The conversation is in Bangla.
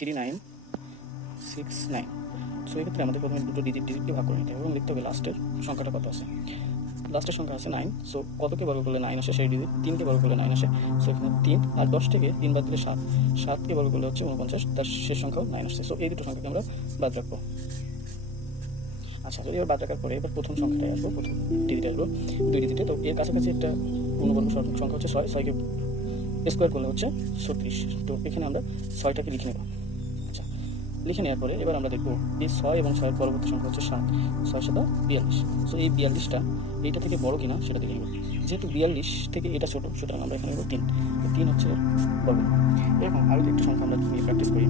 3969। সো এক্ষেত্রে আমাদের প্রথমে দুটো ডিজিটকে ভাগ করে নিতে হবে এবং লিখতে হবে লাস্টের সংখ্যাটা কত আছে। লাস্টের সংখ্যা আছে 9। সো কতকে বর্গ করলে 9 আসে সেই ডিজিট, 3কে বর্গ করলে 9 আসে। সো এখানে 3 আর 10 থেকে 3 বাদ দিলে 7, 7কে বর্গ করলে হচ্ছে 49, তার শেষ সংখ্যাও 9 আসছে। সো এই দুটো সংখ্যাকে আমরা বাদ রাখবো। আচ্ছা, যদি এবার বাদ রাখার পরে এবার প্রথম সংখ্যাটায় আসবো, প্রথম ডিজিটে আসবো 2 ডিজিটে। তো এর কাছাকাছি একটা পূর্ণবর্গ সংখ্যা হচ্ছে 6, 6কে স্কোয়ার করলে হচ্ছে 36। তো এখানে আমরা 6টাকে লিখে নেব। আচ্ছা, লিখে নেওয়ার পরে এবার আমরা দেখবো এই 6 এবং 6 এর পরবর্তী সংখ্যা হচ্ছে 7, 6 7 42। সো এই 42টা এইটা থেকে বড় কিনা সেটা দেখে নেব। যেহেতু 42 থেকে এটা ছোটো, সুতরাং আমরা এখানে নেব 3। 3 হচ্ছে বর্গ। এরকম আরও একটু সংখ্যা আমরা নিয়ে প্র্যাকটিস করি।